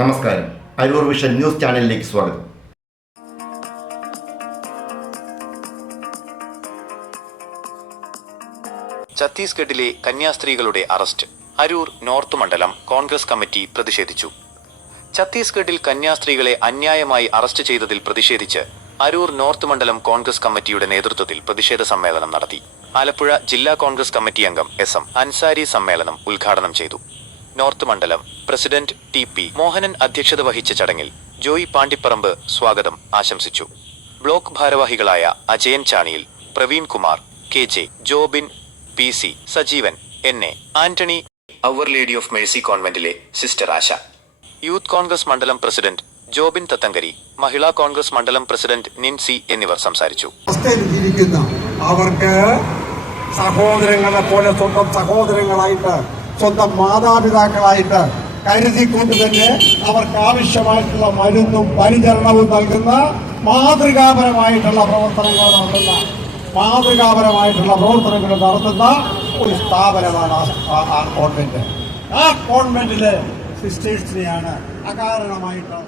നമസ്കാരം. Aroor vision news ചാനലിലേക്ക് സ്വാഗതം. ഛത്തീസ്ഗഡിലെ കന്യാസ്ത്രീകളുടെ അറസ്റ്റ്. അരൂർ നോർത്ത് മണ്ഡലം കോൺഗ്രസ് കമ്മിറ്റി പ്രതിഷേധിച്ചു. ഛത്തീസ്ഗഡിൽ കന്യാസ്ത്രീകളെ അന്യായമായി അറസ്റ്റ് ചെയ്തതിൽ പ്രതിഷേധിച്ച് അരൂർ നോർത്ത് മണ്ഡലം കോൺഗ്രസ് കമ്മിറ്റിയുടെ നേതൃത്വത്തിൽ പ്രതിഷേധ സമ്മേളനം നടത്തി. ആലപ്പുഴ ജില്ലാ കോൺഗ്രസ് കമ്മിറ്റി അംഗം SM അൻസാരി സമ്മേളനം ഉദ്ഘാടനം ചെയ്തു. നോർത്ത് മണ്ഡലം പ്രസിഡന്റ് TP മോഹനൻ അധ്യക്ഷത വഹിച്ച ചടങ്ങിൽ ജോയി പാണ്ടിപ്പറമ്പ് സ്വാഗതം ആശംസിച്ചു. ബ്ലോക്ക് ഭാരവാഹികളായ Ajayan Chaniyil, Praveen Kumar, KJ Jobin, PC Sajeevan, NA Antony, our lady of mercy കോൺവെന്റിലെ സിസ്റ്റർ ആശ, യൂത്ത് കോൺഗ്രസ് മണ്ഡലം പ്രസിഡന്റ് ജോബിൻ തത്തങ്കരി, മഹിളാ കോൺഗ്രസ് മണ്ഡലം പ്രസിഡന്റ് നിൻസി എന്നിവർ സംസാരിച്ചു. അവർക്ക് സഹോദരങ്ങളെ പോലെ സ്വന്തം സഹോദരങ്ങളായിട്ട്, സ്വന്തം മാതാപിതാക്കളായിട്ട് കരുതിക്കൊണ്ട് തന്നെ അവർക്ക് ആവശ്യമായിട്ടുള്ള മരുന്നും പരിചരണവും നൽകുന്ന മാതൃകാപരമായിട്ടുള്ള പ്രവർത്തനങ്ങൾ നടത്തുന്ന ഒരു സ്ഥാപനമാണ് ആ കോൺവെന്റ്. ആ കോൺവെന്റിലെ സിസ്റ്റേഴ്സിനെയാണ് അകാരണമായിട്ട്